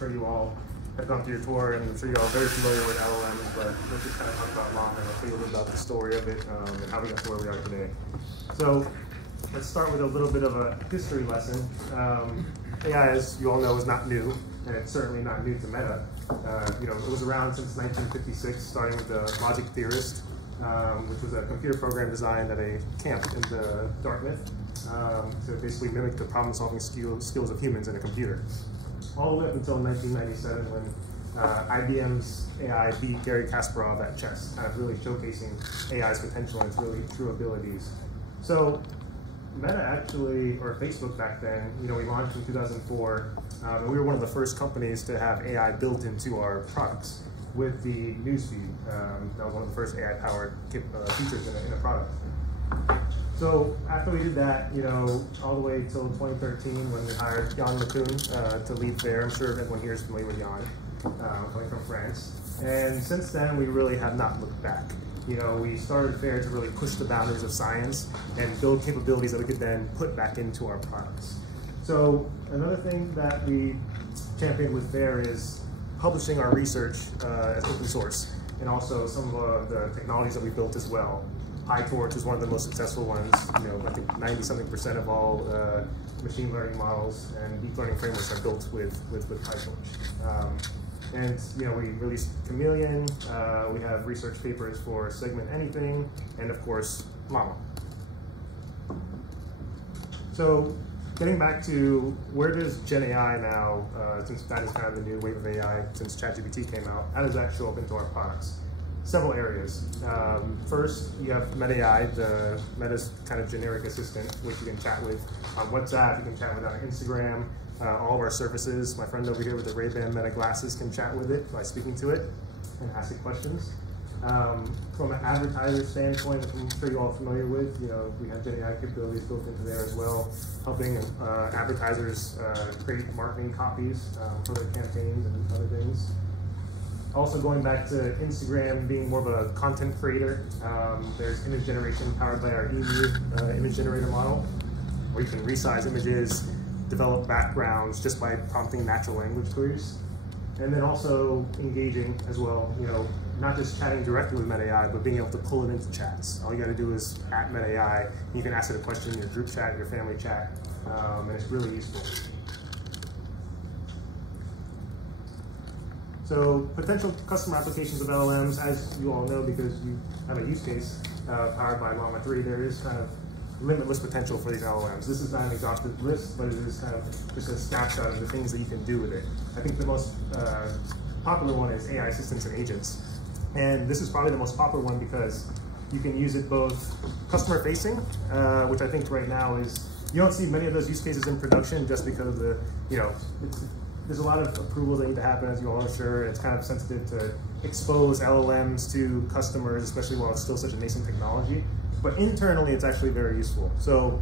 sure you all have gone through your tour, and I'm sure you're all very familiar with LLMs, but let's just kind of talk about Llama and I'll tell you a little bit about the story of it and how we got to where we are today. So let's start with a little bit of a history lesson. AI, as you all know, is not new, and it's certainly not new to Meta. It was around since 1956, starting with the logic theorist, which was a computer program designed at a camp in Dartmouth to basically mimic the problem-solving skills of humans in a computer. All the way up until 1997, when IBM's AI beat Gary Kasparov at chess, kind of really showcasing AI's potential and its really true abilities. So Meta actually, or Facebook back then, we launched in 2004, and we were one of the first companies to have AI built into our products with the newsfeed. That was one of the first AI-powered features in a product. So after we did that, all the way till 2013, when we hired Jan LeCun to lead FAIR. I'm sure everyone here is familiar with Jan, coming from France. And since then, we really have not looked back. We started FAIR to really push the boundaries of science and build capabilities that we could then put back into our products. So another thing that we championed with FAIR is publishing our research as open source, and also some of the technologies that we built as well. PyTorch is one of the most successful ones. I think 90-something% of all machine learning models and deep learning frameworks are built with PyTorch. We released Chameleon. We have research papers for Segment Anything, and of course, Llama. So getting back to where does Gen AI now, since that is kind of the new wave of AI since ChatGPT came out, how does that show up into our products? Several areas. First, you have Meta AI, the Meta's kind of generic assistant, which you can chat with on WhatsApp, you can chat with on Instagram, all of our services. My friend over here with the Ray-Ban Meta glasses can chat with it by speaking to it and ask it questions. From an advertiser standpoint, which I'm sure you're all familiar with, we have Gen AI capabilities built into there as well, helping advertisers create marketing copies for their campaigns and other things. Also going back to Instagram being more of a content creator, there's image generation powered by our EMU image generator model, where you can resize images, develop backgrounds just by prompting natural language queries. And then also engaging as well, not just chatting directly with Meta AI, but being able to pull it into chats. All you gotta do is at Meta AI, you can ask it a question in your group chat, your family chat, and it's really useful. So potential customer applications of LLMs, as you all know, because you have a use case powered by Llama 3, there is kind of limitless potential for these LLMs. This is not an exhaustive list, but it is kind of just a snapshot of the things that you can do with it. I think the most popular one is AI assistants and agents. And this is probably the most popular one because you can use it both customer facing, which I think right now is, you don't see many of those use cases in production just because of the, there's a lot of approvals that need to happen, as you all are sure. It's kind of sensitive to expose LLMs to customers, especially while it's still such a nascent technology. But internally, it's actually very useful. So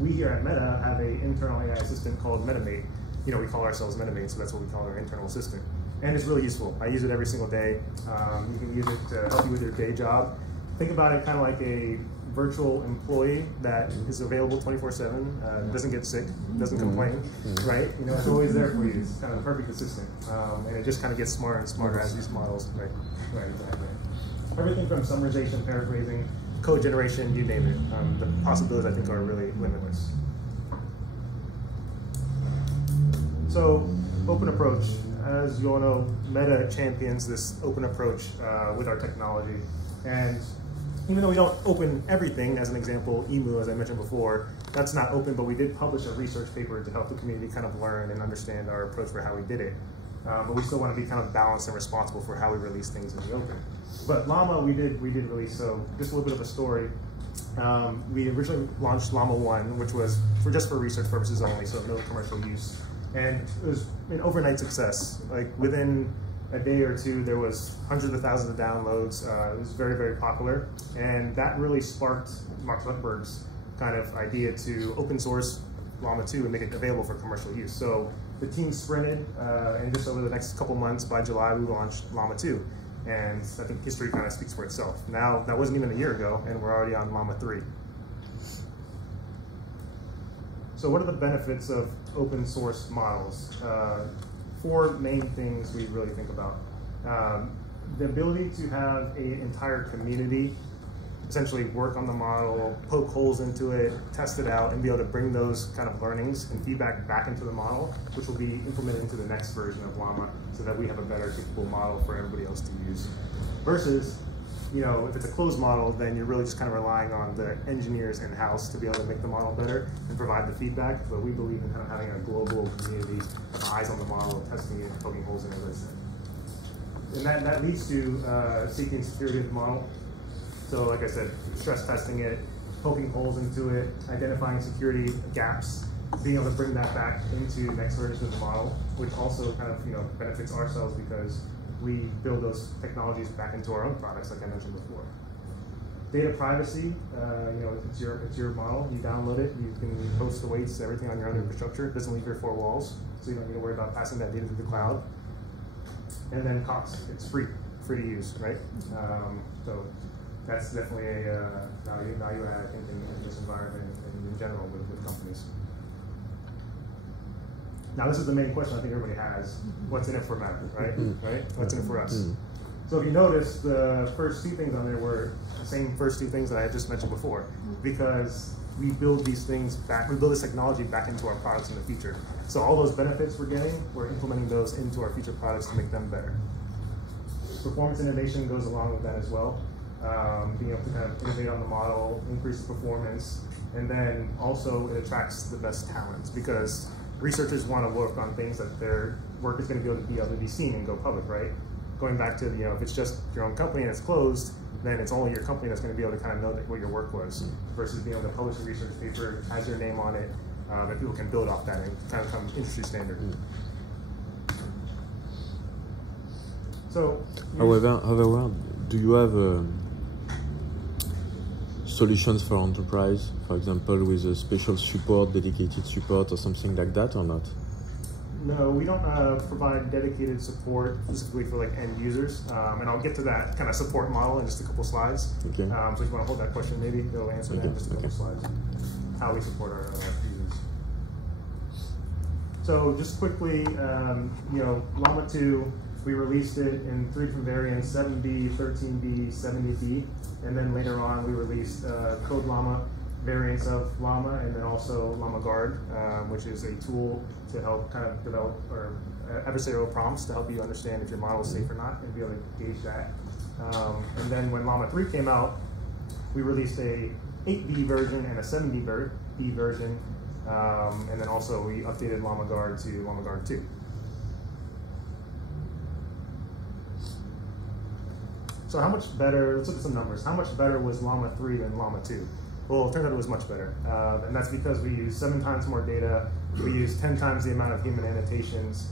we here at Meta have an internal AI assistant called MetaMate. We call ourselves MetaMate, so that's what we call our internal assistant. And it's really useful. I use it every single day. You can use it to help you with your day job. Think about it kind of like a virtual employee that is available 24/7, doesn't get sick, doesn't complain, right? It's always there for you. It's kind of a perfect assistant. And it just kind of gets smarter and smarter as these models, right, exactly. Everything from summarization, paraphrasing, code generation, you name it. The possibilities, I think, are really limitless. So, open approach. As you all know, Meta champions this open approach with our technology. And even though we don't open everything, as an example, EMU, as I mentioned before, that's not open, but we did publish a research paper to help the community kind of learn and understand our approach for how we did it. But we still want to be kind of balanced and responsible for how we release things in the open. But Llama, we did release, so just a little bit of a story. We originally launched Llama 1, which was just for research purposes only, so no commercial use. And it was an overnight success. Like within a day or two, there was hundreds of thousands of downloads. It was very, very popular. And that really sparked Mark Zuckerberg's kind of idea to open source Llama 2 and make it available for commercial use. So the team sprinted, and just over the next couple months, by July, we launched Llama 2. And I think history kind of speaks for itself. Now, that wasn't even a year ago, and we're already on Llama 3. So what are the benefits of open source models? four main things we really think about. The ability to have an entire community essentially work on the model, poke holes into it, test it out, and be able to bring those kind of learnings and feedback back into the model, which will be implemented into the next version of Llama so that we have a better capable model for everybody else to use. Versus, you know, if it's a closed model, then you're really just kind of relying on the engineers in-house to be able to make the model better and provide the feedback. But we believe in kind of having a global community of eyes on the model, testing it, poking holes in it, as I said. And that leads to safety and security of the model. So like I said, stress testing it, poking holes into it, identifying security gaps, being able to bring that back into the next version of the model, which also kind of, you know, benefits ourselves because we build those technologies back into our own products, like I mentioned before. Data privacy, you know, it's your model. You download it, you can host the weights, everything on your own infrastructure. It doesn't leave your four walls, so you don't need to worry about passing that data to the cloud. And then cost, it's free to use, right? So that's definitely a value add, I think, in this environment and in general with companies. Now, this is the main question I think everybody has. What's in it for Matt, right? Right? What's in it for us? So if you notice, the first two things on there were the same first two things that I just mentioned before, because we build these things back, we build this technology back into our products in the future. So all those benefits we're getting, we're implementing those into our future products to make them better. Performance innovation goes along with that as well. Being able to kind of innovate on the model, increase the performance, and then also it attracts the best talents because researchers want to work on things that their work is going to be able to be seen and go public, right? Going back to, you know, if it's just your own company and it's closed, then it's only your company that's going to be able to kind of know what your work was, versus being able to publish a research paper, has your name on it, and people can build off that and kind of become industry standard. So, however, do you have solutions for enterprise, for example, with a special support, dedicated support, or something like that, or not? No, we don't provide dedicated support specifically for like end users, and I'll get to that kind of support model in just a couple slides. Okay. So if you want to hold that question, maybe they'll answer that in just a couple slides. How we support our users. So just quickly, you know, Llama 2, we released it in 3 different variants: 7B, 13B, 70B, and then later on we released Code Llama variants of Llama, and then also Llama Guard, which is a tool to help kind of develop or adversarial prompts to help you understand if your model is safe or not and be able to gauge that. And then when Llama 3 came out, we released a 8B version and a 7B version, and then also we updated Llama Guard to Llama Guard 2. So how much better, let's look at some numbers. How much better was Llama 3 than Llama 2? Well, it turns out it was much better. And that's because we use 7 times more data. We use 10 times the amount of human annotations.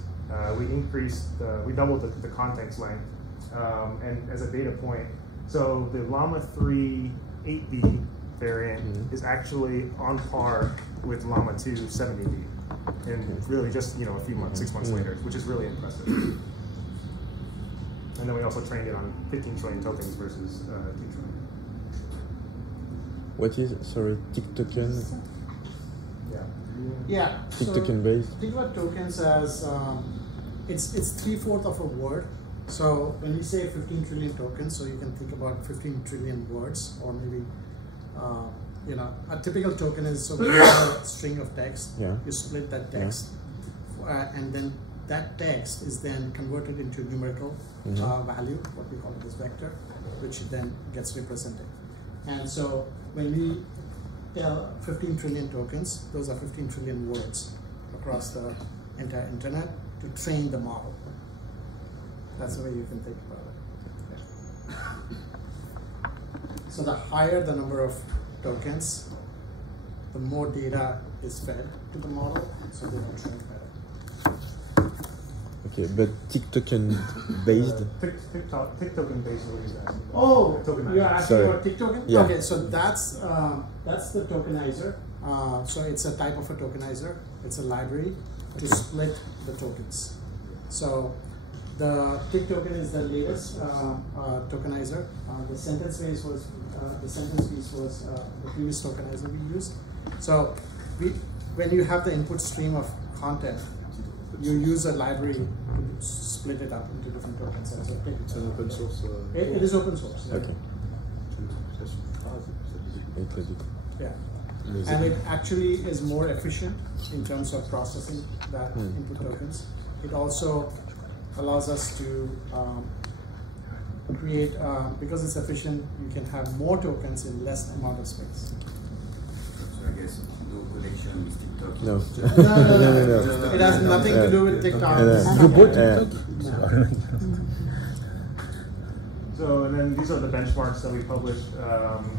We doubled the context length. And as a data point, so the Llama 3 8B variant is actually on par with Llama 2 70B. And really just, you know, a few months, 6 months later, which is really impressive. And then we also trained it on 15 trillion tokens versus 2 trillion. What is, sorry, tick token? Yeah. Tick token based? Think about tokens as, it's 3/4 of a word. So when you say 15 trillion tokens, so you can think about 15 trillion words, or maybe, you know, a typical token is so a string of text. Yeah. You split that text, and then that text is then converted into numerical value, what we call it as vector, which then gets represented. And so when we tell 15 trillion tokens, those are 15 trillion words across the entire internet to train the model. That's the way you can think about it. Yeah. So the higher the number of tokens, the more data is fed to the model, so they will train better. Okay, but tick token based? Tick token based is what he's asking. Oh, you're asking about tick token? Yeah. Okay, so that's the tokenizer. So it's a type of a tokenizer. It's a library to split the tokens. So the tick token is the latest tokenizer. The sentence piece was the previous tokenizer we used. So when you have the input stream of content, you use a library to split it up into different tokens. It's an open source. It is open source. Yeah. Okay. Yeah. And it actually is more efficient in terms of processing that input tokens. It also allows us to create, because it's efficient, you can have more tokens in less amount of space. So I guess no connection with TikTok. No. No. It has nothing to do with TikTok. You bought TikTok? So, and then these are the benchmarks that we published.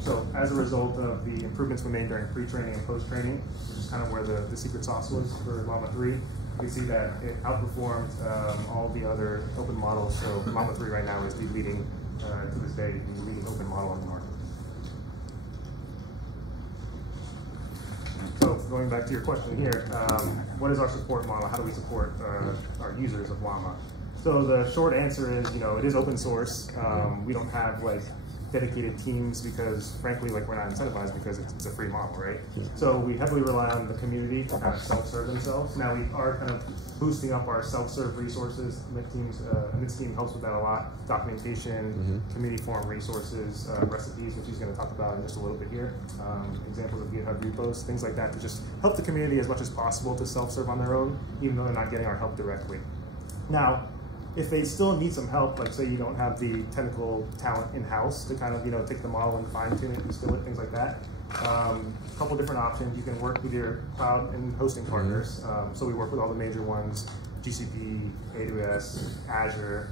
So as a result of the improvements we made during pre-training and post-training, which is kind of where the secret sauce was for Llama 3, you can see that it outperformed all the other open models. So Llama 3 right now is the leading, to this day, the leading open model on the market. So going back to your question here, what is our support model? How do we support our users of Llama? So the short answer is, it is open source. We don't have like dedicated teams because, frankly, like we're not incentivized because it's a free model, right? Yeah. So we heavily rely on the community to kind of self-serve themselves. Now we are kind of boosting up our self-serve resources. And this team helps with that a lot. Documentation, community forum resources, recipes, which he's going to talk about in just a little bit here. Examples of GitHub repos, things like that to just help the community as much as possible to self-serve on their own, even though they're not getting our help directly. Now, if they still need some help, like say you don't have the technical talent in-house to kind of, take the model and fine-tune it, distill it, things like that, a couple different options. You can work with your cloud and hosting partners. So we work with all the major ones, GCP, AWS, Azure,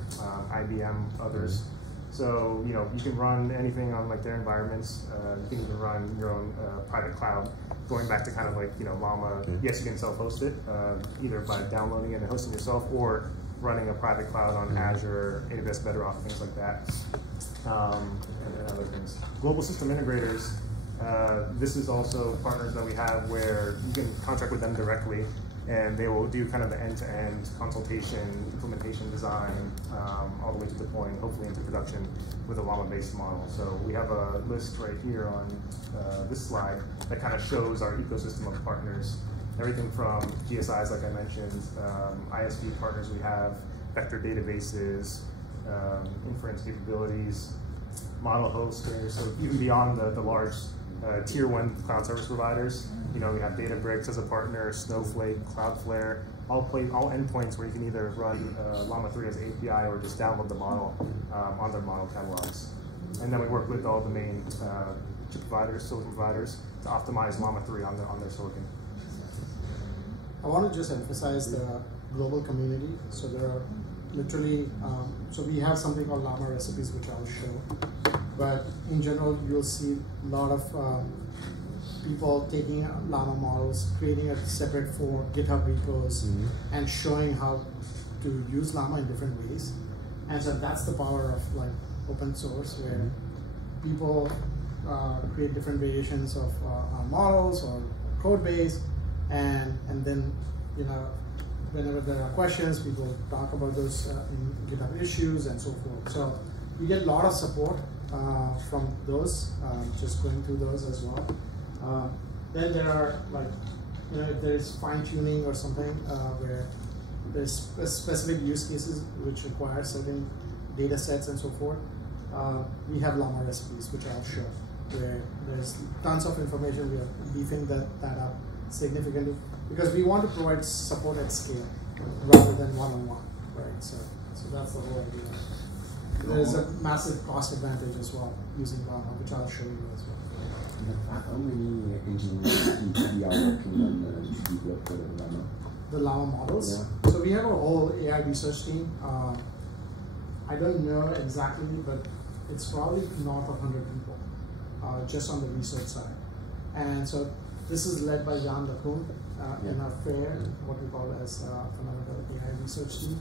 IBM, others. So, you can run anything on like their environments. You can even run your own private cloud. Going back to kind of like, Llama, yes, you can self-host it, either by downloading it and hosting yourself, or running a private cloud on Azure, AWS Bedrock, things like that, and then other things. Global system integrators, this is also partners that we have where you can contract with them directly, and they will do kind of the end-to-end consultation, implementation, design, all the way to deploying, hopefully into production with a Llama-based model. So we have a list right here on this slide that kind of shows our ecosystem of partners. Everything from GSIs, like I mentioned, ISV partners we have, vector databases, inference capabilities, model hosters, so even beyond the large tier 1 cloud service providers. We have Databricks as a partner, Snowflake, Cloudflare, all endpoints where you can either run Llama 3 as an API or just download the model on their model catalogs. And then we work with all the main chip providers, silicon providers, to optimize Llama 3 on their silicon. I want to just emphasize the global community. So there are literally, so we have something called Llama recipes, which I'll show. But in general, you'll see a lot of people taking Llama models, creating a separate for GitHub repos, and showing how to use Llama in different ways. And so that's the power of like open source, where people create different variations of models or code base. And then, whenever there are questions, people talk about those in GitHub issues and so forth. So we get a lot of support from those, just going through those as well. Then there are like, if there's fine tuning or something where there's specific use cases which require certain data sets and so forth, we have Llama recipes, which I'll show, where there's tons of information. We are beefing that up significantly because we want to provide support at scale rather than one-on-one, right? So that's the whole idea. There is a massive cost advantage as well using Llama, which I'll show you as well. How many engineers in TD are working on develop Llama? The Llama models? Yeah. So we have a whole AI research team. I don't know exactly, but it's probably north of 100 people just on the research side. And so this is led by Jan LeCun in our FAIR, what we call as Fundamental AI Research Team.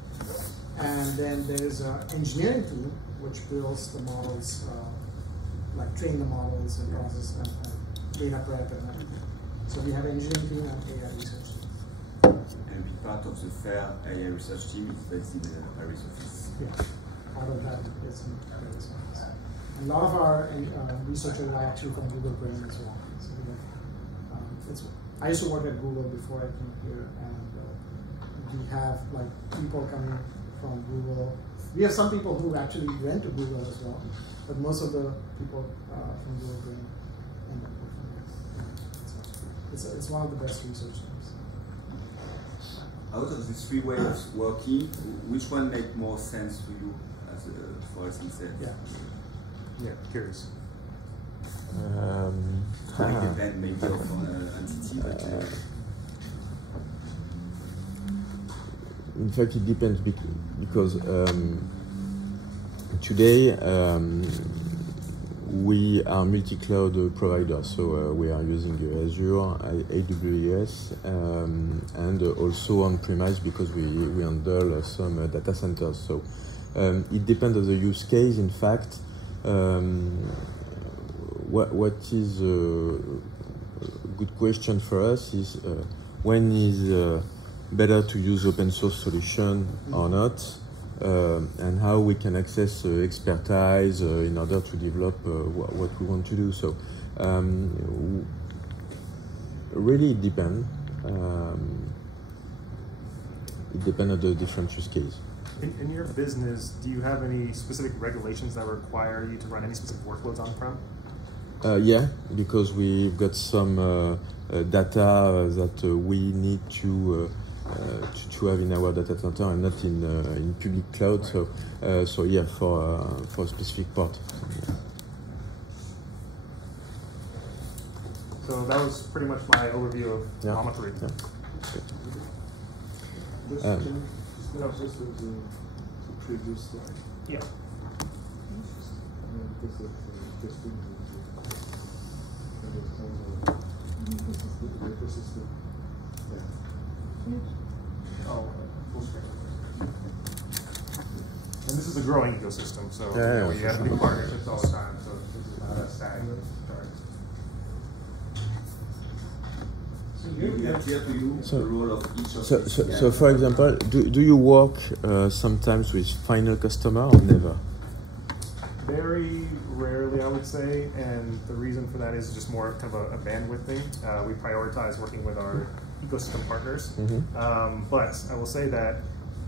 And then there is an engineering team which builds the models, like train the models and process and data prep and everything. So we have an engineering team and AI research team. And be part of the FAIR AI research team is based in the Paris office. Yeah, part of that is in Paris office. And a lot of our researchers are actually from Google Brain as well. So we have, I used to work at Google before I came here, and we have like people coming from Google. We have some people who actually went to Google as well, but most of the people from Google Brain end up working. So it's one of the best research teams. Out of these three ways of working, which one make more sense to you, as Forrest said? Yeah, curious. It depends maybe of entity, but in fact, it depends because today we are multi-cloud providers, so we are using Azure, AWS, and also on-premise because we handle some data centers. So it depends on the use case. In fact, what is a good question for us is when is better to use open source solution or not, and how we can access expertise in order to develop what we want to do. So really it depends. It depends on the different use case. In your business, do you have any specific regulations that require you to run any specific workloads on-prem? Yeah, because we've got some data that we need to have in our data center and not in public cloud. So yeah, for a specific part. So that was pretty much my overview of Llama 3. Yeah. Just the previous slide. Yeah. Because of testing the ecosystem. Yeah. Oh, full screen. And this is a growing ecosystem, so you have new partnerships all the time. So this is not a static chart. we have clear to you the role of each of these. So for example, do you work sometimes with final customer or never? Very rarely, I would say, and the reason for that is just more kind of a bandwidth thing. We prioritize working with our ecosystem partners, but I will say that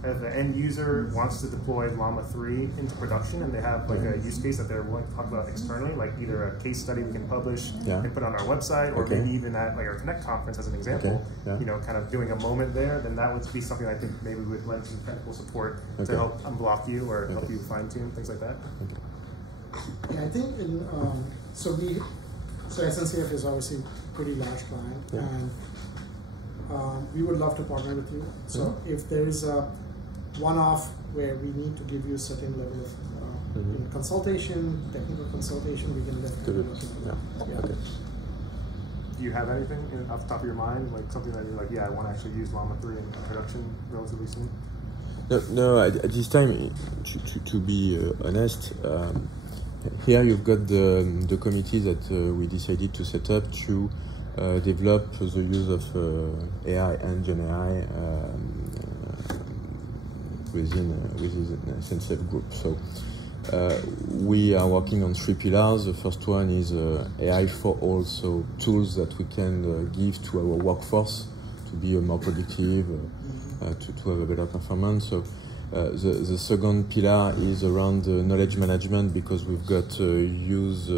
if the end user wants to deploy Llama 3 into production and they have like a use case that they're willing to talk about externally, like either a case study we can publish and put on our website, or maybe even at like our Connect conference as an example, you know, kind of doing a moment there, then that would be something I think maybe we would lend some technical support to help unblock you or help you fine tune, things like that. Yeah, I think in, so SNCF is obviously a pretty large client, and we would love to partner with you. So if there is a one-off where we need to give you a certain level of you know, consultation, technical consultation, we can definitely look into that. Do you have anything off the top of your mind, like something that you're like, yeah, I want to actually use Llama 3 in production relatively soon? No, at this time, to be honest, here you've got the committee that we decided to set up to develop the use of AI and Gen AI within SNCF group. So we are working on 3 pillars. The first one is AI for all, so tools that we can give to our workforce to be more productive, to have a better performance. So the second pillar is around knowledge management, because we've got use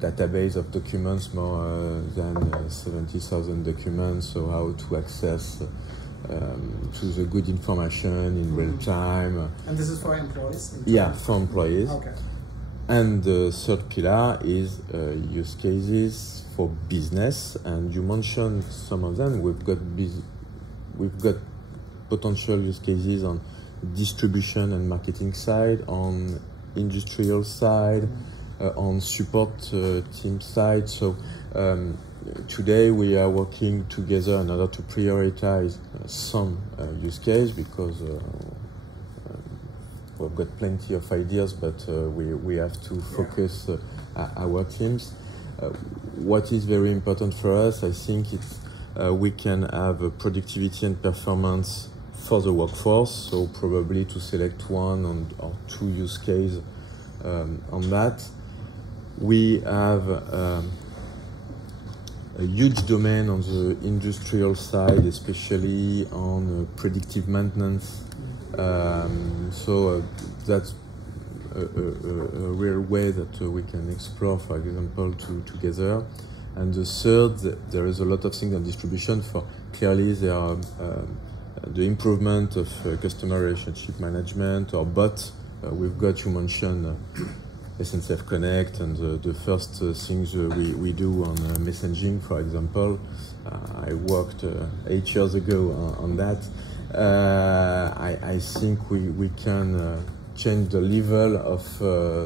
database of documents, more than 70,000 documents, so how to access to the good information in real time. And this is for employees? Yeah, for employees. Okay. And the third pillar is use cases for business, and you mentioned some of them. We've got potential use cases on distribution and marketing side, on industrial side, on support team side. So today we are working together in order to prioritize some use case, because we've got plenty of ideas, but we have to focus our teams. What is very important for us, I think, it's we can have a productivity and performance for the workforce, so probably to select one or 2 use cases on that. We have a a huge domain on the industrial side, especially on predictive maintenance. So that's a real way that we can explore, for example, together. And the third, there is a lot of things on distribution. For clearly, there are the improvement of customer relationship management, or bot. We've got, you mentioned SNCF Connect, and the first things we do on messaging, for example. I worked 8 years ago on that. I think we can change the level of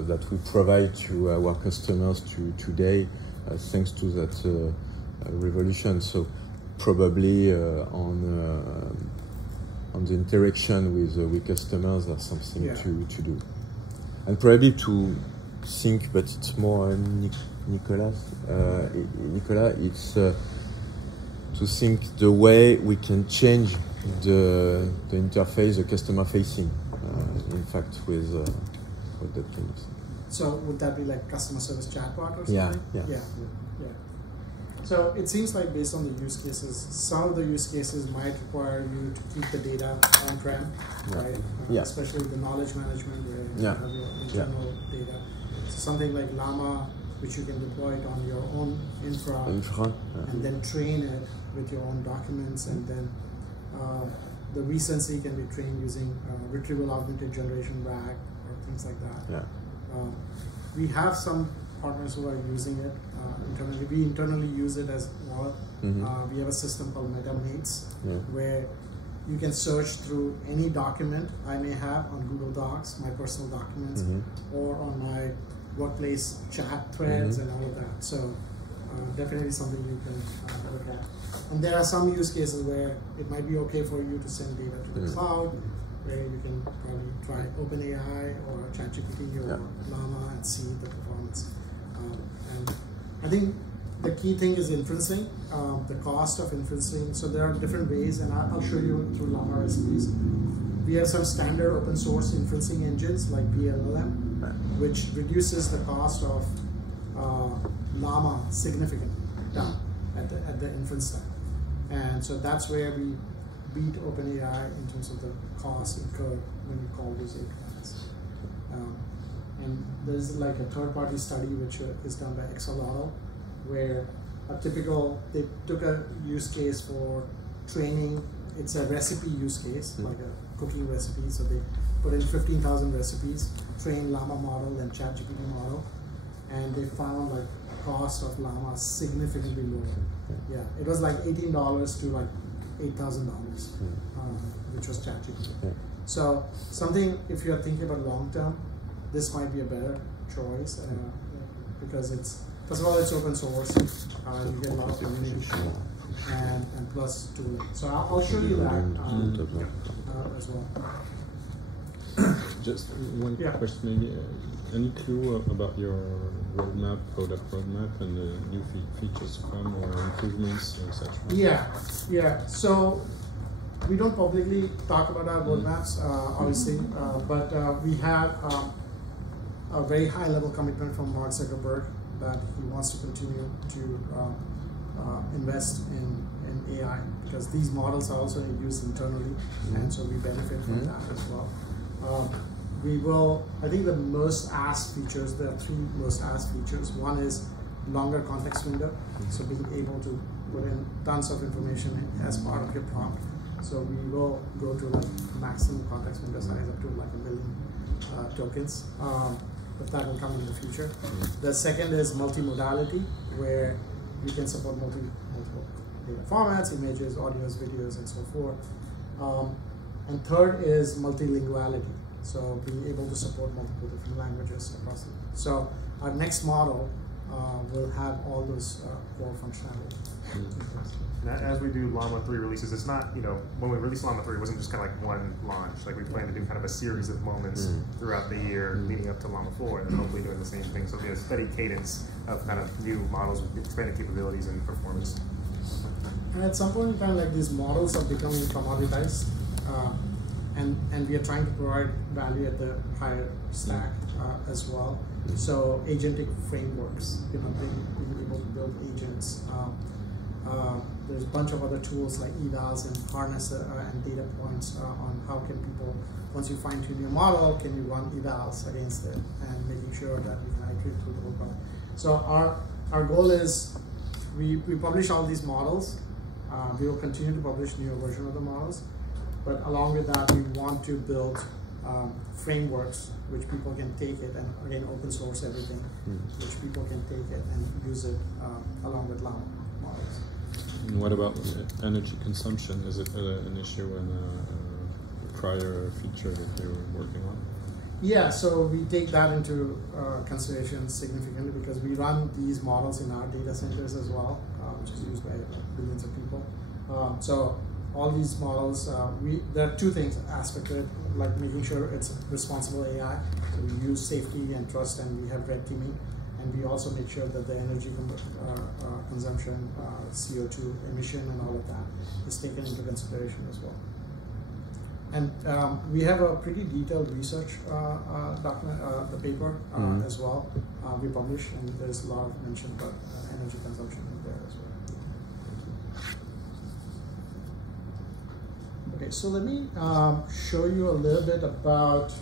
that we provide to our customers today, thanks to that revolution. So probably on the interaction with customers, there's something to do, and probably to think, but it's more Nicolas, it's to think the way we can change the interface, the customer facing, in fact, with that kind of thing. So would that be like customer service chatbot or something? Yeah. So it seems like based on the use cases, some of the use cases might require you to keep the data on-prem, right? Especially the knowledge management where you have your internal data. So something like Llama, which you can deploy it on your own infra. And then train it with your own documents, and then the recency can be trained using retrieval augmented generation RAG or things like that. We have some partners who are using it internally. We internally use it as well. We have a system called MetaMates, where you can search through any document I may have on Google Docs, my personal documents, or on my workplace chat threads and all of that. So definitely something you can look at. And there are some use cases where it might be okay for you to send data to the cloud, where you can probably try OpenAI or ChatGPT or Llama and see the performance. And I think the key thing is inferencing, the cost of inferencing. So there are different ways, and I'll show you through Llama recipes. We have some standard open source inferencing engines like PLLM, which reduces the cost of Llama significantly down at the inference time. And so that's where we beat OpenAI in terms of the cost incurred when you call those APIs. And there's like a third-party study which is done by Axolotl, where they took a use case for training. It's a recipe use case, like a cooking recipe. So they put in 15,000 recipes, train Llama model and ChatGPT model, and they found like cost of Llama significantly lower. It was like $18 to like $8,000, which was ChatGPT. So something, if you're thinking about long term, this might be a better choice because it's, first of all, it's open source. You get a lot of community and plus tooling. So I'll show you that as well. Just one question, maybe. Any clue about your roadmap, product roadmap, and the new features to come or improvements, etc.? So we don't publicly talk about our roadmaps, obviously, but we have a very high-level commitment from Mark Zuckerberg that he wants to continue to invest in AI, because these models are also used internally, and so we benefit from that as well. We will, I think the most asked features, there are 3 most asked features. One is longer context window, so being able to put in tons of information as part of your prompt. So we will go to like maximum context window size up to like 1 million tokens, but that will come in the future. The second is multimodality, where you can support multiple data formats, images, audios, videos, and so forth. And third is multilinguality. So being able to support multiple different languages across the world. So our next model will have all those core functionality. And as we do Llama 3 releases, it's not, when we released Llama 3, it wasn't just kind of like one launch. Like we plan to do kind of a series of moments throughout the year leading up to Llama 4, and hopefully doing the same thing. So it'll be a steady cadence of kind of new models with expanded capabilities and performance. And at some point in time, like these models are becoming commoditized. And we are trying to provide value at the higher stack as well. So agentic frameworks, being able to build agents. There's a bunch of other tools like evals and harness and data points on how can people, once you fine tune your model, can you run evals against it and making sure that we can iterate through the whole process. So our goal is we publish all these models. We will continue to publish newer version of the models, but along with that, we want to build frameworks which people can take it, and again, open source everything, which people can take it and use it along with Llama models. And what about energy consumption? Is it an issue in a prior feature that you were working on? Yeah, so we take that into consideration significantly because we run these models in our data centers as well, which is used by billions of people. So all these models, there are two things aspect of it, like making sure it's responsible AI. So we use safety and trust, and we have red teaming, and we also make sure that the energy consumption, CO2 emission, and all of that is taken into consideration as well. And we have a pretty detailed research document, the paper as well. We publish, and there's a lot of mention about energy consumption in there as well. Okay, so let me show you a little bit about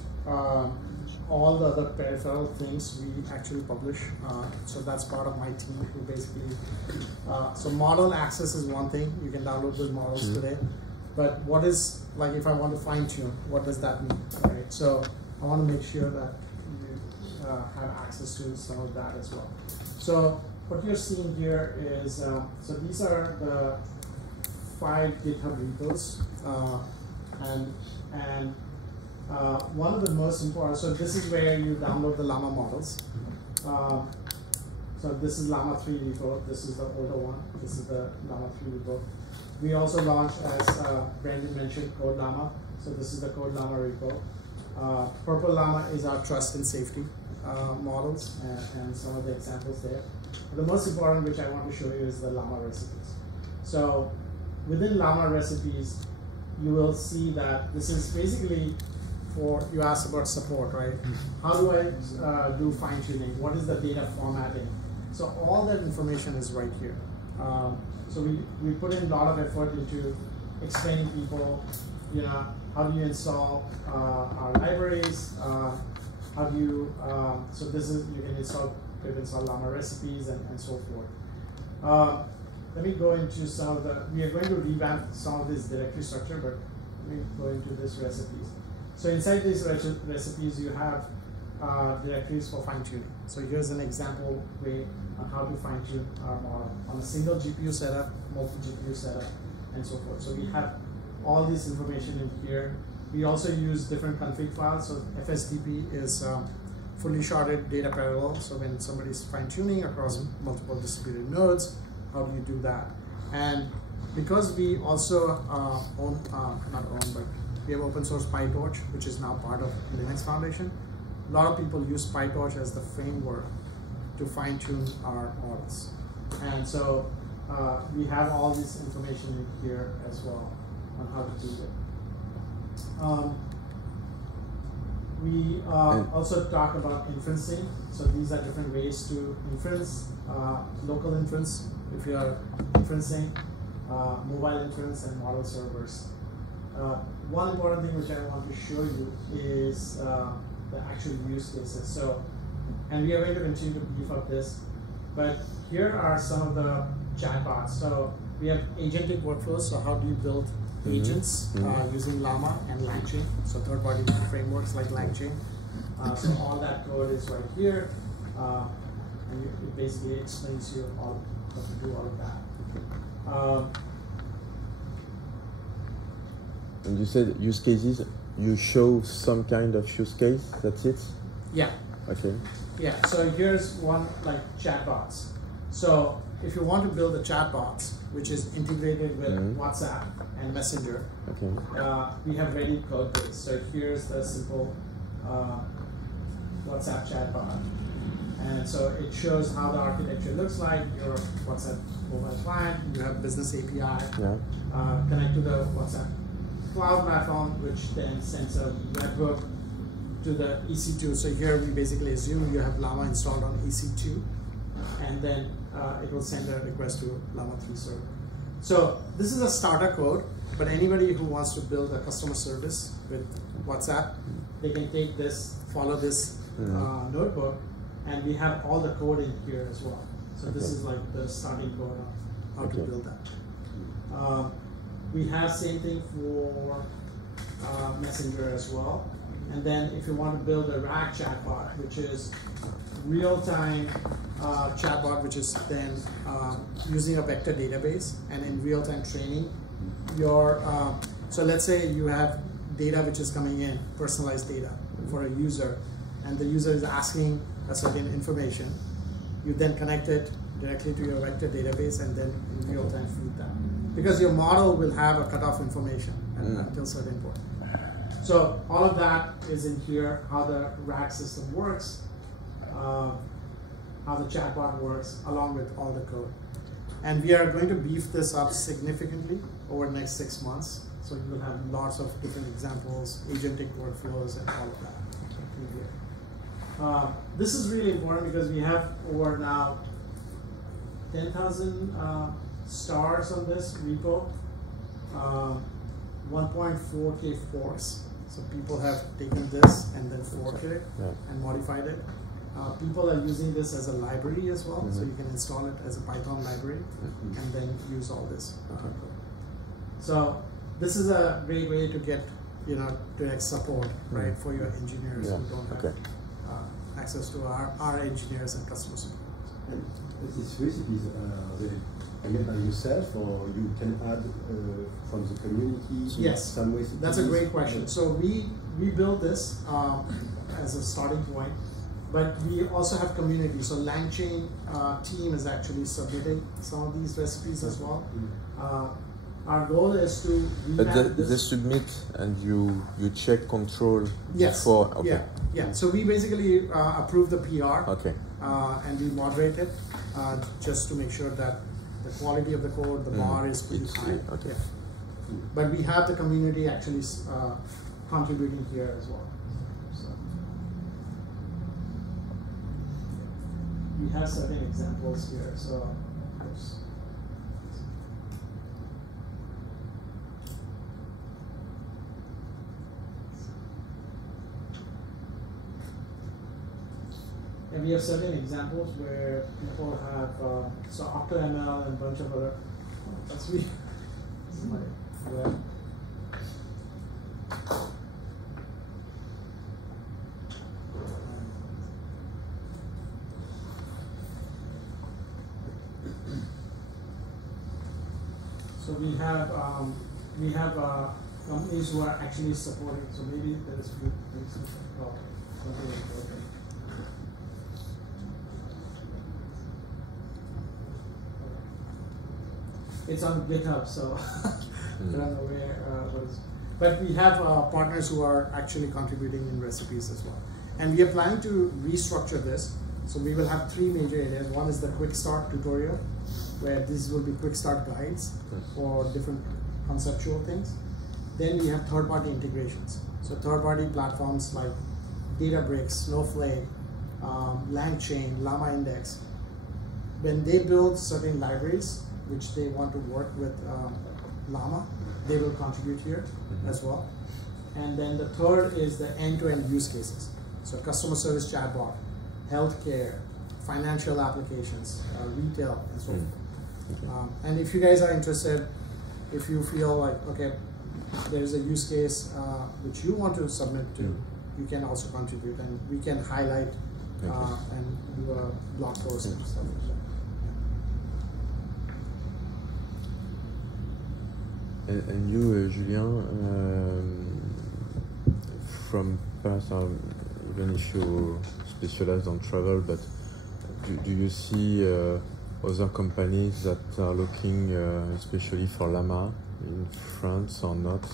all the other peripheral things we actually publish. So that's part of my team who basically, so model access is one thing. You can download those models today. But what is, like if I want to fine tune, what does that mean, right? So I want to make sure that you have access to some of that as well. So what you're seeing here is, so these are the 5 GitHub repos. One of the most important, so this is where you download the Llama models. So this is Llama 3 repo, this is the older one, this is the Llama 3 repo. We also launched, as Brandon mentioned, Code Llama. So this is the Code Llama repo. Purple Llama is our trust and safety models, and some of the examples there. But the most important, which I want to show you, is the Llama recipes. So within Llama recipes, you will see that this is basically for, you asked about support, right? How do I do fine tuning? What is the data formatting? So all that information is right here. So we put in a lot of effort into explaining people, you know, how do you install our libraries? How do you, so this is, you can install Llama recipes and so forth. Let me go into some of the, we are going to revamp some of this directory structure, but let me go into this recipes. So inside these recipes, you have directories for fine tuning. So here's an example way on how to fine tune our model on a single GPU setup, multi-GPU setup, and so forth. So we have all this information in here. We also use different config files. So FSDP is fully sharded data parallel. So when somebody's fine tuning across multiple distributed nodes, how do you do that? And because we also own, not own, but we have open source PyTorch, which is now part of Linux Foundation. A lot of people use PyTorch as the framework to fine tune our models. And so we have all this information in here as well on how to do it. We also talk about inferencing. So these are different ways to inference, local inference, if you are inferencing, mobile inference, and model servers. One important thing which I want to show you is the actual use cases. So, and we are going to continue to beef up this, but here are some of the chatbots. So we have agentic workflows. So how do you build agents using Llama and LangChain? So third-party frameworks like LangChain. So all that code is right here, and it basically explains you all how to do all of that. And you said use cases. You show some kind of use case. That's it. Yeah. Okay. Yeah. So here's one like chatbots. So if you want to build a chatbots which is integrated with WhatsApp and Messenger, we have ready code base. So here's the simple WhatsApp chatbot, and so it shows how the architecture looks like. Your WhatsApp mobile client, you have business API, connect to the WhatsApp cloud platform, which then sends a webhook to the EC2. So here we basically assume you have Llama installed on EC2, and then it will send a request to Llama 3 server. So this is a starter code, but anybody who wants to build a customer service with WhatsApp, they can take this, follow this notebook, and we have all the code in here as well. So this is like the starting code of how to build that. We have same thing for Messenger as well. And then if you want to build a RAG chatbot, which is real-time chatbot, which is then using a vector database and in real-time training your, so let's say you have data which is coming in, personalized data for a user, and the user is asking a certain information. You then connect it directly to your vector database and then in real time feed that. Because your model will have a cutoff information until certain point. So all of that is in here, how the RAG system works, how the chatbot works, along with all the code. And we are going to beef this up significantly over the next 6 months. So you will have lots of different examples, agentic workflows, and all of that in here. This is really important because we have over now 10,000 stars on this repo, 1.4K forks. So people have taken this and then forked it and modified it. People are using this as a library as well, so you can install it as a Python library and then use all this. So this is a great way to get, direct support, right, for your engineers who don't have access to our engineers and customer support. And these recipes, are made by yourself, or you can add from the community? Yes, some recipes? That's a great question. So we built this as a starting point, but we also have community. So LangChain team is actually submitting some of these recipes as well. Our goal is to But they submit and you check control before? Okay. Yeah. So we basically approve the PR and we moderate it just to make sure that the quality of the code, the bar is pretty high. Yeah. But we have the community actually contributing here as well. So we have certain examples here. So and we have certain examples where people have, so OctoML and a bunch of other, that's me. So we have companies who are actually supporting, so maybe there is something important. It's on GitHub, so I don't know what is. But we have partners who are actually contributing in recipes as well. And we are planning to restructure this. So we will have 3 major areas. One is the quick start tutorial, where these will be quick start guides for different conceptual things. Then we have third-party integrations. So third-party platforms like Databricks, Snowflake, LangChain, Llama Index. When they build certain libraries, which they want to work with Llama, they will contribute here as well. And then the third is the end-to-end use cases. So customer service chatbot, healthcare, financial applications, retail, and so forth. And if you guys are interested, if you feel like, okay, there's a use case which you want to submit to, you can also contribute, and we can highlight and do a blog post and stuff like that. And you, Julien, from past, even if you specialize on travel, but do you see other companies that are looking especially for Llama in France or not?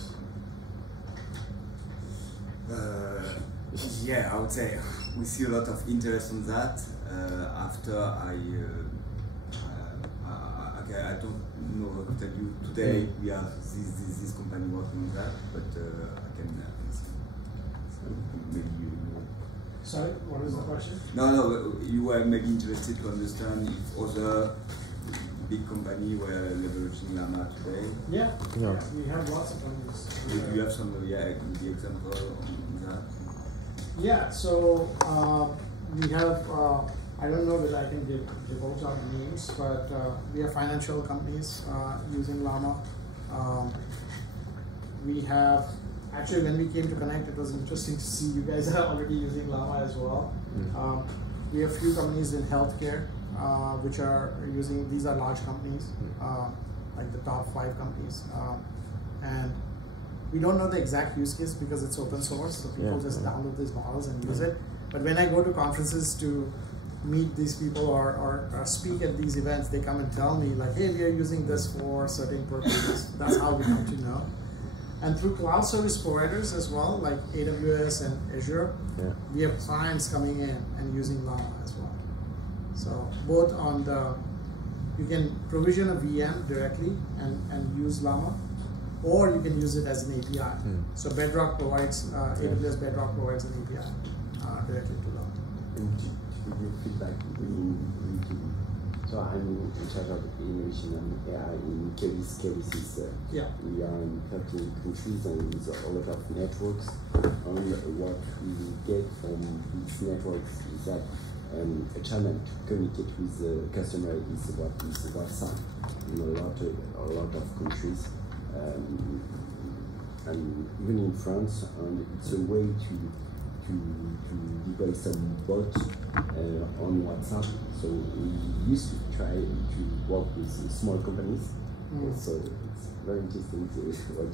Yeah, I would say we see a lot of interest on that. After I don't know how to tell you. Today we have this company working on that, but I can maybe you know. Sorry, what is the question? No, you were maybe interested to understand if other big companies were leveraging Llama today. Yeah, we have lots of companies. Do you have some the example on that? Yeah, so we have, I don't know whether I can divulge our names, but we have financial companies using Llama. We have, actually when we came to Connect, it was interesting to see you guys are already using Llama as well. We have a few companies in healthcare which are using, these are large companies, like the top 5 companies. And we don't know the exact use case because it's open source, so people just download these models and use it. But when I go to conferences to meet these people or speak at these events, they come and tell me like, hey, we are using this for certain purposes. That's how we come to know. And through cloud service providers as well, like AWS and Azure, we have clients coming in and using Llama as well. So both on the, you can provision a VM directly and use Llama, or you can use it as an API. So Bedrock provides, AWS Bedrock provides an API directly to Llama. And to give you feedback, so I'm in charge of innovation and AI in KBC. We are in 13 countries and with a lot of networks. And what we get from these networks is that a channel to communicate with the customer is what is WhatsApp in a lot of countries. And even in France, and it's a way to deploy some bots on WhatsApp. So we used to try to work with small companies. So it's very interesting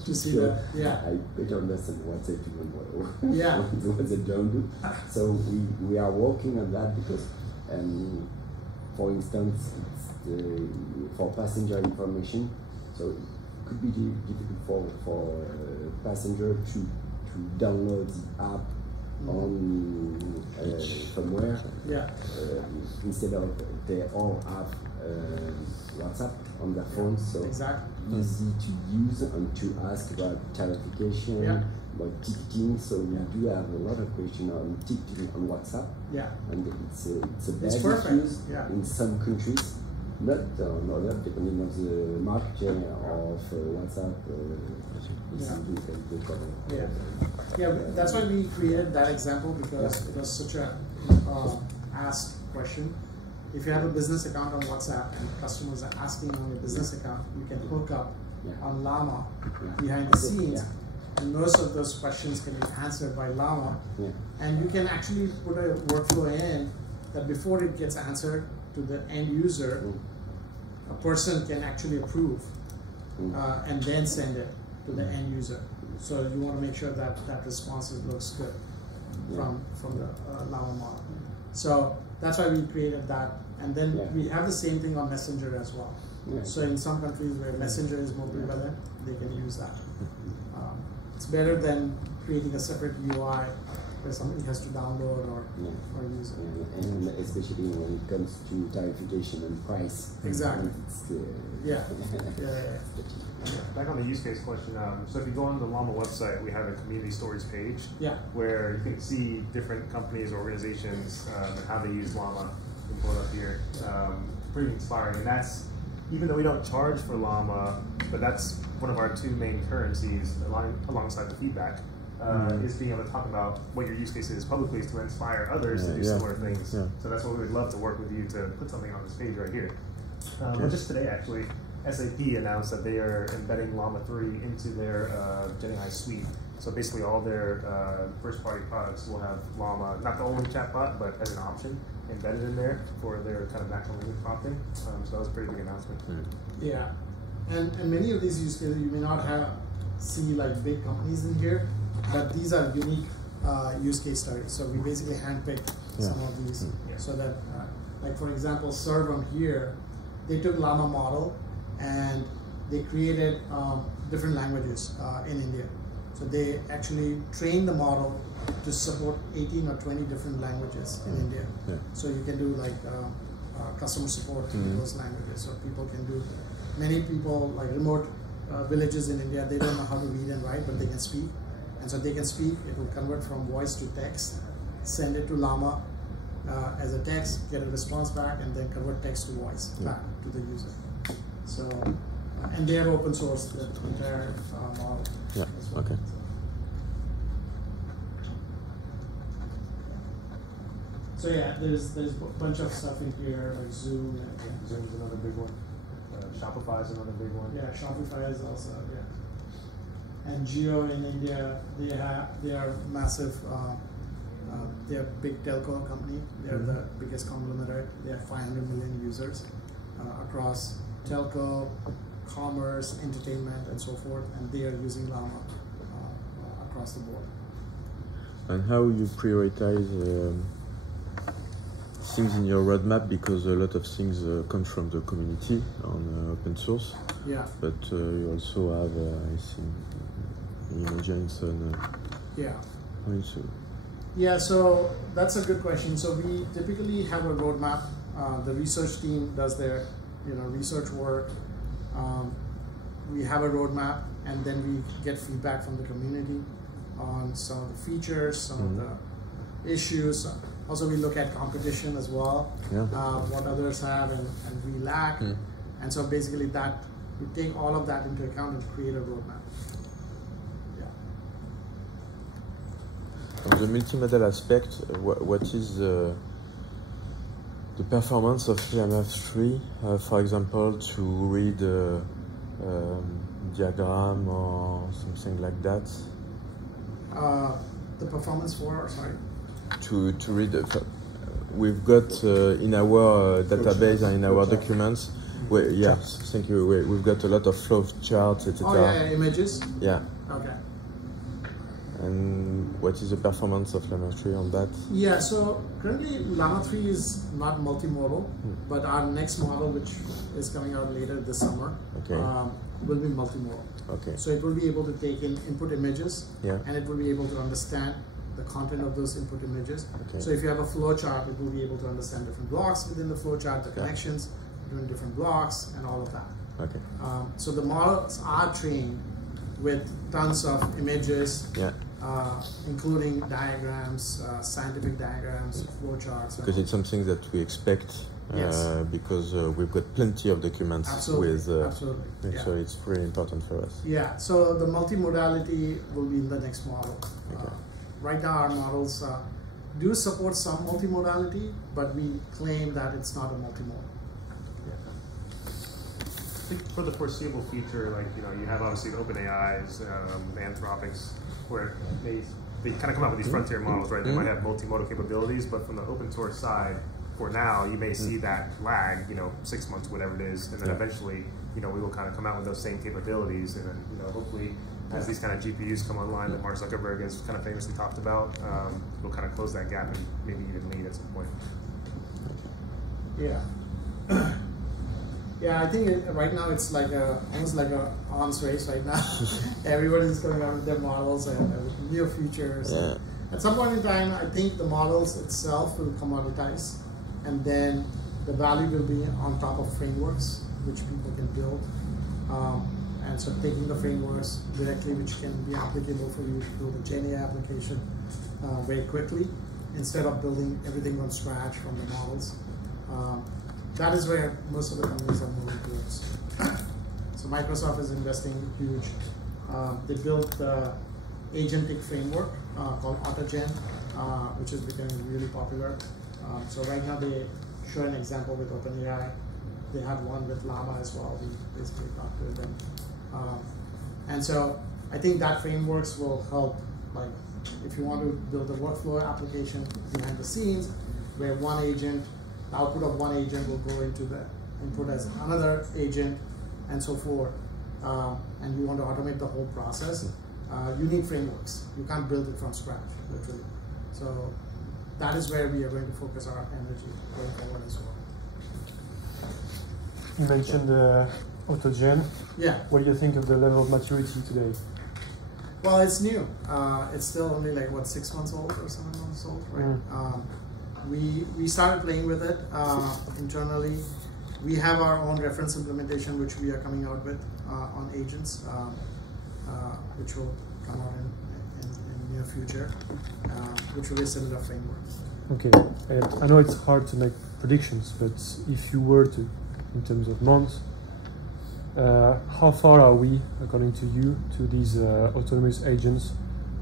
to see that. I better understand what they do and what they don't do. So we are working on that because, for instance, it's for passenger information. So it could be difficult for a passenger to download the app on somewhere. Instead of they all have WhatsApp on their phones, so easy to use and to ask about clarification, about ticketing. So we do have a lot of questions on ticketing on WhatsApp, and it's a bad use in some countries. Not other, depending on the market of WhatsApp. That's why we created that example, because it was such a asked question. If you have a business account on WhatsApp and customers are asking on your business account, you can hook up on Llama behind the scenes, and most of those questions can be answered by Llama. And you can actually put a workflow in that before it gets answered to the end user, a person can actually approve and then send it to the end user. So you want to make sure that that response looks good from the Llama model. So that's why we created that. And then we have the same thing on Messenger as well. So in some countries where Messenger is more prevalent, they can use that. It's better than creating a separate UI where somebody has to download or use it. And especially when it comes to tarification and price. Exactly. Back on the use case question, so if you go on the Llama website, we have a community stories page where you can see different companies or organizations and how they use Llama. You can pull it up here. Pretty inspiring. And that's, even though we don't charge for Llama, but that's one of our 2 main currencies alongside the feedback. Is being able to talk about what your use case is publicly to inspire others to do similar things. So that's what we would love to work with you to put something on this page right here. But just today, actually, SAP announced that they are embedding Llama 3 into their GenAI suite. So basically all their first-party products will have Llama, not the only chatbot, but as an option embedded in there for their kind of natural language prompting. So that was a pretty big announcement. And many of these use cases you may not see like big companies in here, but these are unique use case studies. So we basically handpicked some of these so that, like for example, Servum here, they took Llama model and they created different languages in India. So they actually trained the model to support 18 or 20 different languages in India. So you can do like customer support in those languages. So people can do, many people like remote villages in India, they don't know how to read and write, but they can speak. And so they can speak, it will convert from voice to text, send it to Llama as a text, get a response back, and then convert text to voice back to the user. So, and they are open source, the entire model. Yeah, okay. So yeah, there's a bunch of stuff in here, like Zoom. And, Zoom's another big one. Shopify is another big one. yeah, Shopify is also, yeah. And Jio in India, they are massive. They are a big telco company. They are the biggest conglomerate. They have 500 million users across telco, commerce, entertainment, and so forth. And they are using Llama across the board. And how you prioritize things in your roadmap, because a lot of things come from the community on open source. Yeah. But you also have, I think, Imogen's on. Yeah. Also. Yeah, so that's a good question. So we typically have a roadmap. The research team does their, research work. We have a roadmap, and then we get feedback from the community on some of the features, some of the issues. Also, we look at competition as well, what others have and we lack. And so basically we take all of that into account and create a roadmap. On the multimodal aspect, what is the performance of Llama 3, for example, to read a diagram or something like that? The performance for, sorry? To read, we've got in our database and in our documents, yes, thank you, we've got a lot of flow charts, etc. Oh yeah, images? Yeah. Okay. And what is the performance of Llama 3 on that? Yeah, so currently Llama 3 is not multimodal, but our next model, which is coming out later this summer, will be multimodal. Okay. So it will be able to take in input images, and it will be able to understand the content of those input images. Okay. So if you have a flow chart, it will be able to understand different blocks within the flow chart, the connections between different blocks, and all of that. Okay. So the models are trained with tons of images, including diagrams, scientific diagrams, flow charts. Because it's something that we expect, because we've got plenty of documents with. Absolutely. So it's really important for us. Yeah. So the multimodality will be in the next model. Okay. Right now, our models do support some multimodality, but we claim that it's not a multimodal. I think for the foreseeable future, you have obviously the OpenAIs, Anthropics, where they kind of come out with these frontier models, right? They might have multimodal capabilities, but from the open source side, for now, you may see that lag, 6 months, whatever it is, and then eventually, we will kind of come out with those same capabilities, and then, hopefully, as these kind of GPUs come online that Mark Zuckerberg has kind of famously talked about, we'll kind of close that gap and maybe even lead at some point. Yeah. Yeah, I think right now it's almost like a arms race right now. Everybody's coming out with their models and new features. Yeah. At some point in time, I think the models itself will commoditize, and then the value will be on top of frameworks which people can build. And so taking the frameworks directly, which can be applicable for you to build a GenAI application very quickly, instead of building everything from scratch from the models. That is where most of the companies are moving towards. So Microsoft is investing huge. They built the agentic framework called AutoGen, which is becoming really popular. So right now they show an example with OpenAI. They have one with Llama as well. We basically talked to them. And so I think that frameworks will help, if you want to build a workflow application behind the scenes, where one agent, the output of one agent will go into the input as another agent, and so forth, and you want to automate the whole process, you need frameworks. You can't build it from scratch, literally. So that is where we are going to focus our energy going forward as well. You mentioned AutoGen. Yeah. What do you think of the level of maturity today? Well, it's new. It's still only 6 months old or 7 months old, right? We started playing with it internally. We have our own reference implementation, which we are coming out with on agents, which will come out in near future, which will be a similar framework. Okay, and I know it's hard to make predictions, but if you were to, in terms of months, how far are we, according to you, to these autonomous agents?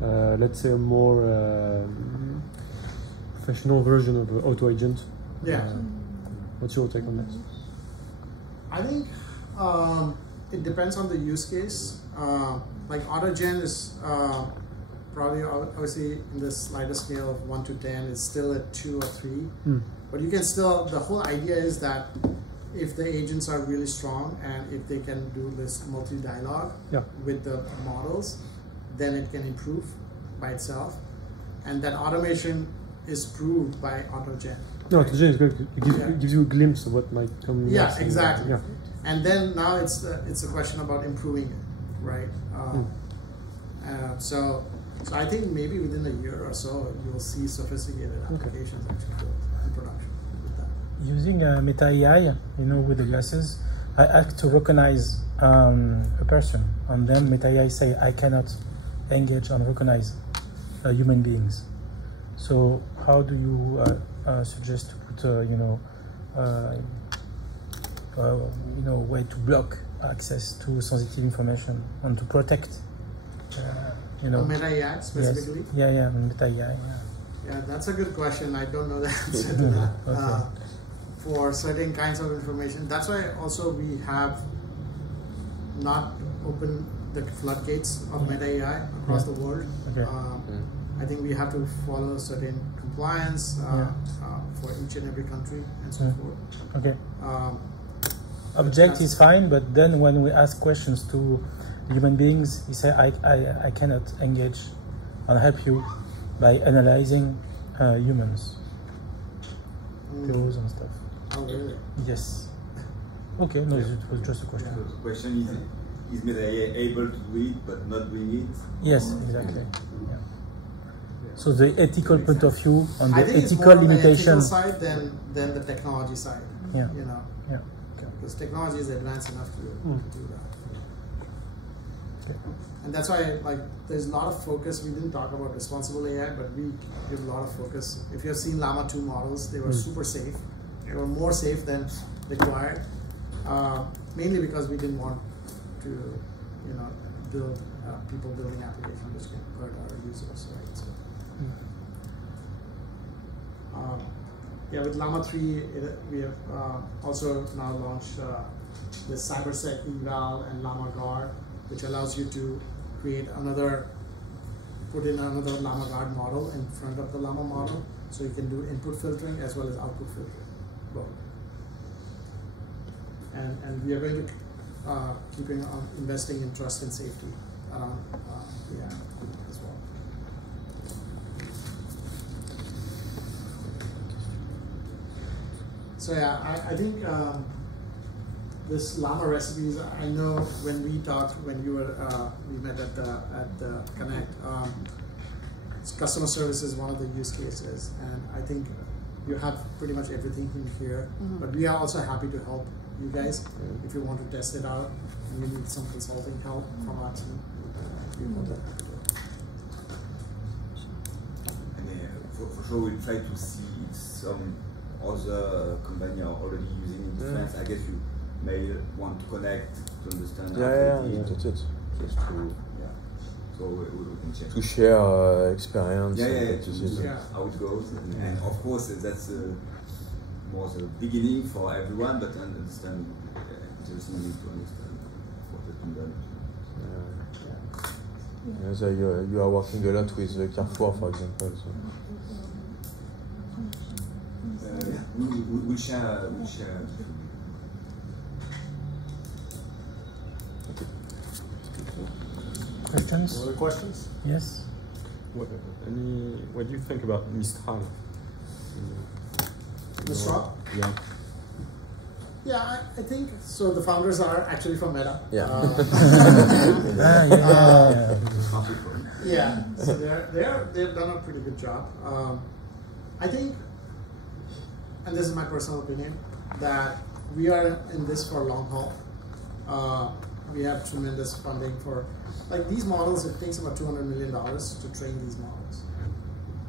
Let's say a more professional version of an auto agent. Yeah. What's your take on that? I think it depends on the use case. Like AutoGen is probably obviously in the slider scale of 1 to 10 is still at 2 or 3. But you can still, the whole idea is that if the agents are really strong and if they can do this multi-dialogue with the models, then it can improve by itself. And that automation is proved by AutoGen. No, AutoGen is good. It gives you a glimpse of what might come next. Yeah, exactly. Yeah. And then now it's a question about improving it, right? So I think maybe within a year or so, you'll see sophisticated applications actually built in production with that. Using Meta AI, with the glasses, I ask to recognize a person, and then Meta AI say I cannot engage and recognize human beings. So how do you suggest to put way to block access to sensitive information and to protect Meta AI specifically? Yes. Yeah, Meta AI. Yeah, that's a good question. I don't know the answer to that. Okay. For certain kinds of information, that's why also we have not opened the floodgates of Meta AI across the world. Okay. I think we have to follow certain compliance for each and every country and so forth. Okay. Object is fine, but then when we ask questions to human beings, he say I cannot engage and help you by analyzing humans, and stuff. Oh really? Yes. Okay, no, it was just a question. So the question is Meta AI able to do it but not doing it? Yes, exactly. Yeah. So the ethical point of view and the I think ethical limitation. It's more on the ethical side than the technology side. Yeah. Yeah. Okay. Because technology is advanced enough to do that. Okay. And that's why, there's a lot of focus. We didn't talk about responsible AI, but we give a lot of focus. If you've seen Llama 2 models, they were super safe. They were more safe than required, mainly because we didn't want to, build people building applications which can hurt our users, right? So, with Llama 3, we have also now launched the CyberSec eval and Llama Guard, which allows you to put in another Llama Guard model in front of the Llama model, so you can do input filtering as well as output filtering, both. And we are going to keeping on investing in trust and safety around as well. So I think this Llama recipes. I know when we talked, when we met at the Connect. Customer service is one of the use cases, and I think you have pretty much everything in here. But we are also happy to help you guys if you want to test it out and you need some consulting help from our team. And for sure, we'll try to see if some other company are already using it in France. I guess you may want to connect to understand. Yeah, that's it. Just to. So we can check. To share experience. To see how it goes, and of course that's more the beginning for everyone, but understand there's no need to understand what has been done. So you are working a lot with Carrefour, for example. So. We'll share. Questions? Other questions? Yes. What do you think about Mistral? Mistral? Yeah. Yeah, I think so. The founders are actually from Meta. So they've done a pretty good job. I think, and this is my personal opinion, that we are in this for a long haul. We have tremendous funding for, like these models, it takes about $200 million to train these models.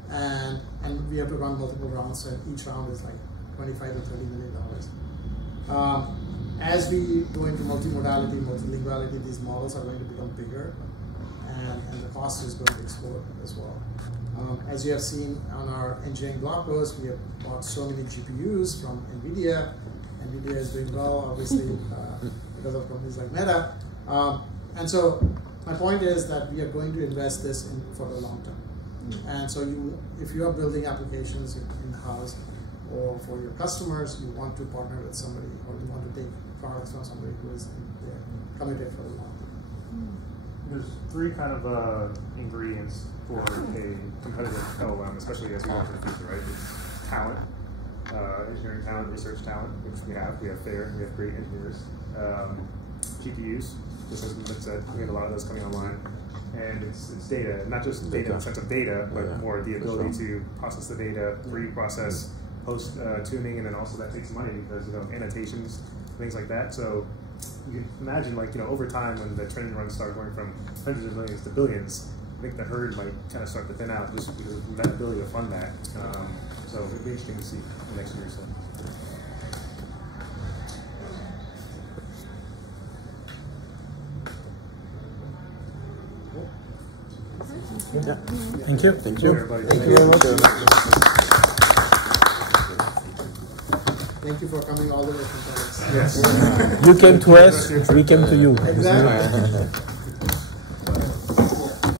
And we have to run multiple rounds, and each round is like $25 to $30 million. As we go into multimodality, multilinguality, these models are going to become bigger, and the cost is going to explode as well. As you have seen on our engineering blog post, we have bought so many GPUs from NVIDIA. NVIDIA is doing well, obviously, because of companies like Meta. And so my point is that we are going to invest this in for the long term. And so if you are building applications in-house or for your customers, you want to partner with somebody, or you want to take products from somebody who is committed for the long term. There's three kind of ingredients for a competitive LLM, especially as we go into the future, right? It's talent, engineering talent, research talent, which we have. We have great engineers. GPUs, just as Vincent said, we have a lot of those coming online. And it's data, not just data in the sense of data, but more the ability to process the data, pre-process, post-tuning, and then also that takes money because annotations, things like that. So you can imagine, over time when the training runs start going from hundreds of millions to billions, I think the herd might kind of start to thin out just because of that ability to fund that. So it'll be interesting to see in the next year or so. Yeah. Thank you. Thank you. Everybody. Thank you very much. Thank you for coming all the way from Paris. Yes. You came to us, we came to you. Exactly.